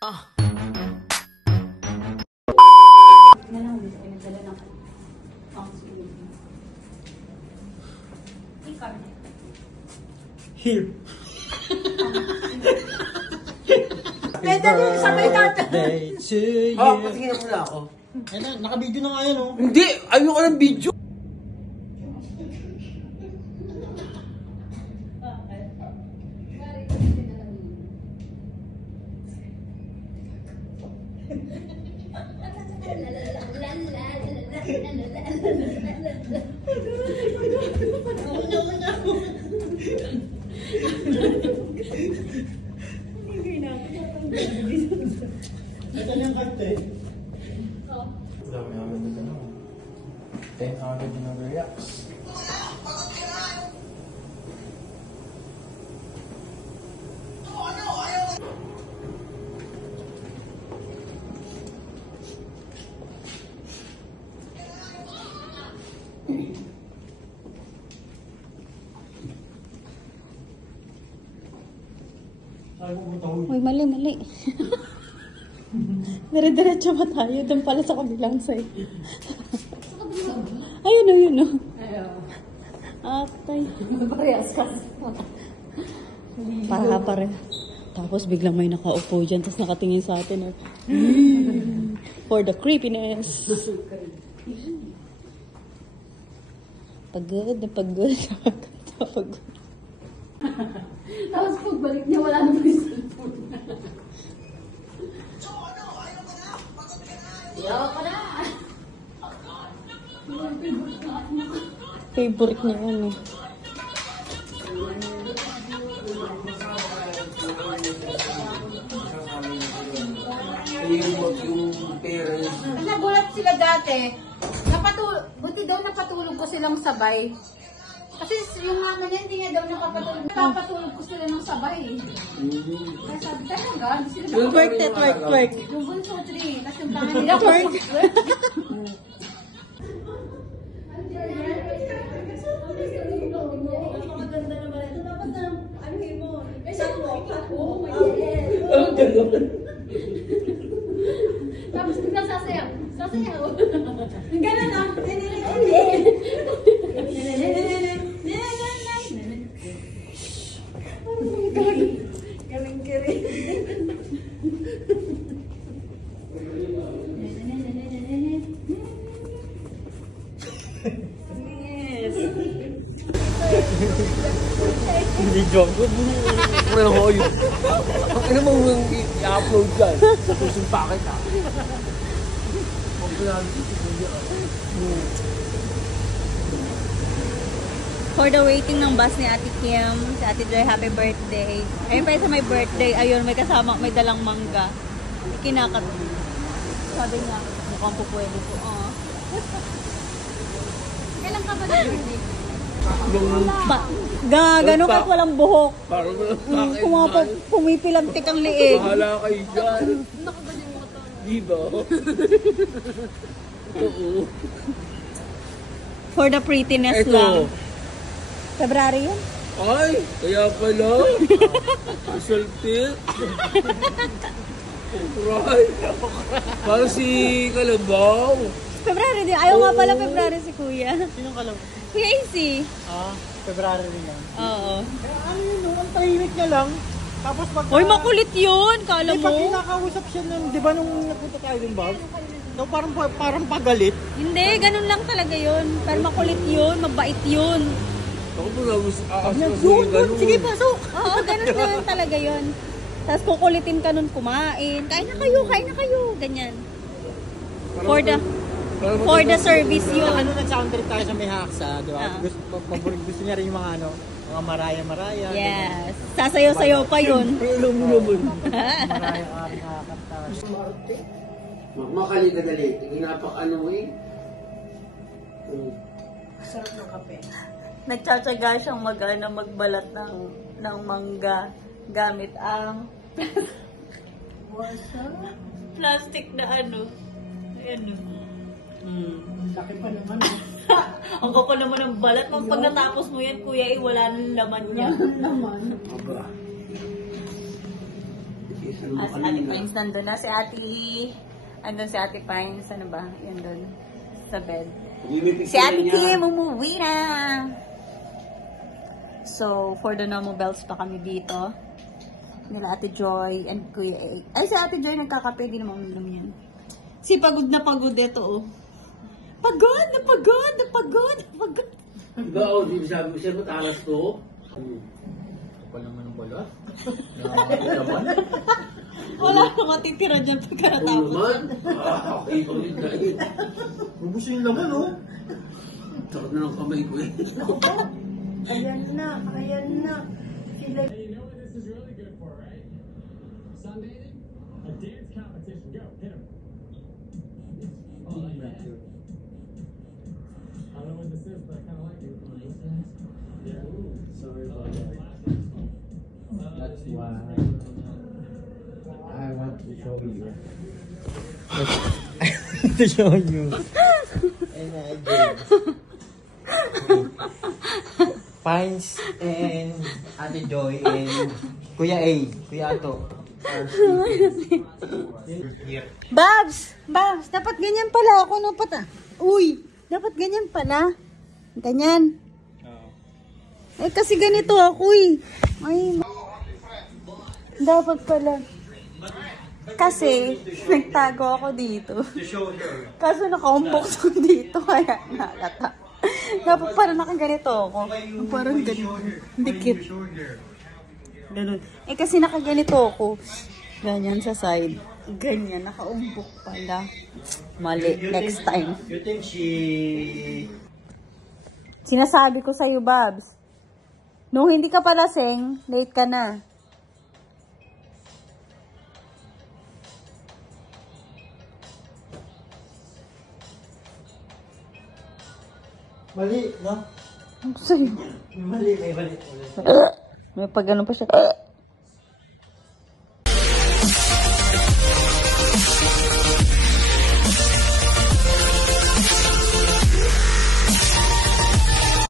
Here. Pwede yung sabay natin. Birthday to you. Oh, patingin mo na ako. Ayun na, naka-video na nga yan, oh. Hindi! Ayoko ng video! Ito lang kante. Dami agad na gano'n. 10 agad na nag-reacts. Uy, mali. Dire-diretso ba tayo? Doon pala sa kabilang side. Ayun o, yun o. Atay. Parehas ka. Pare. Tapos biglang may nakaupo dyan, tapos nakatingin sa atin. For the creepiness. Pagod. Tapos pagbalik niya, wala na yung cellphone. Ayoko na! Favorite niya yan eh. Yung parents. Nagulat sila dati. Buti daw napatulog ko silang sabay. Kasi yung mama niya hindi niya daw nakapatulog. Napatulog ko sila ng sabay. Kaya sabi talaga, hindi sila nakapatulog. Twerk. Yung bunso 3, tapos yung tangan nila twerk. Napakaganda naman ito. Dapat na, ano mo? May sunwalk. Oh my God. Ang gano'n. Tapos biglang sasayaw. Gano'n lang. Galing-galing. Yes. Hindi joke. Puro na ko yun. Ang ina mo i-upload dyan. Sa pusong packet ha. For the waiting ng bus ni Ate Kim, si Ate Joy, happy birthday. Ayun pa sa may birthday, ayun, may kasama, may dalang mangga. Kinakat. Sabi niya, mukhang po pwede po. Kailan ka ba na-birthday? Gano'n kahit walang buhok. Parang walang Pumipilantik ang liig. bahala kayo dyan. Diba? Oo. For the prettiness Ito. lang. February yun? Ay, kaya pala. Visual tip. Right. Parang si Kalabaw. February din. Ayaw nga pala February si Kuya. Sinong kalaw? Kuya AC. February rin yan. Oo. Ano yun, no? Ang tahimik niya lang. Tapos pag... Uy, makulit yun. Kala Pag mo? kinakausap siya nun, di ba nung nagpunta tayo din, Bob? No, parang pagalit. Hindi, ganun lang talaga yun. Pero makulit yun, mabait yun. Ako po nag-aas Yun, sige, pasok! Oo, ganun na yun talaga yun. Tapos kukulitin ka nun kumain. Kain na kayo. Ganyan. For the service yun. Ano, nag-sound trip tayo sa may Haksa, di ba? Gusto niya rin yung mga mga maraya. Yes. Sasayaw-sayaw pa yun. Alam mo naman. Maraya kakanta. Makali ka dali. Ano mo eh. Sarap ng kape. Nagtsatsaga siyang magbalat ng mangga gamit ang plastic na ano. Laki pa naman. Ang kapal naman ng balat. Pag natapos mo yan, kuya, wala nang laman niya. Naman. Aba. Si Ate Pines nandun na. Si Ate... Andun si Ate Pines. Ano ba? Yan dun. Sa bed. Si Ate Kim, umuwi na! So, for the normal bells pa kami dito. Nila Ate Joy and Kuya A. Ay, si Ate Joy nagkakape. Di naman uminom yan. Si pagod na pagod ito, oh. Pagod na pagod na pagod na pagod. Diba, oh, di sabi ko siya, matalas to. Kapal naman ng balat. Wala akong matitira dyan Oo pagkatapos. naman. Okay, ulit na yun. Rubos yung laman, oh. Takot na ng kamay ko eh. Ayan na, ayan na. Sila... Sunbathing? A dance competition. Go, hit him. Oh, I like that. I don't know what this is, but I kind of like it. Yeah. Sorry about that. That's why I want to show you. I want to show you. And I did. Pines and Ate Joy and Kuya A. Kuya Ato. Babs! Babs! Dapat ganyan pala ako, no? Uy! Dapat ganyan pala. Ganyan. Eh, kasi ganito ako, eh. Ay, dapat pala. Kasi, nagtago ako dito. Kaso nakaumbok ko dito, kaya nakata. Dapat parang nakaganito ako. Parang ganito. Dikit. Ganun. Eh, kasi nakaganito ako. Ganyan sa side. Ganyan, nakaumbok pala. Mali. Next time. You think she... Sinasabi ko sa'yo, Babs. Nung hindi ka pa lasing, late ka na. Mali, no? Sa'yo. Mali, may mali. May pag ganun pa siya.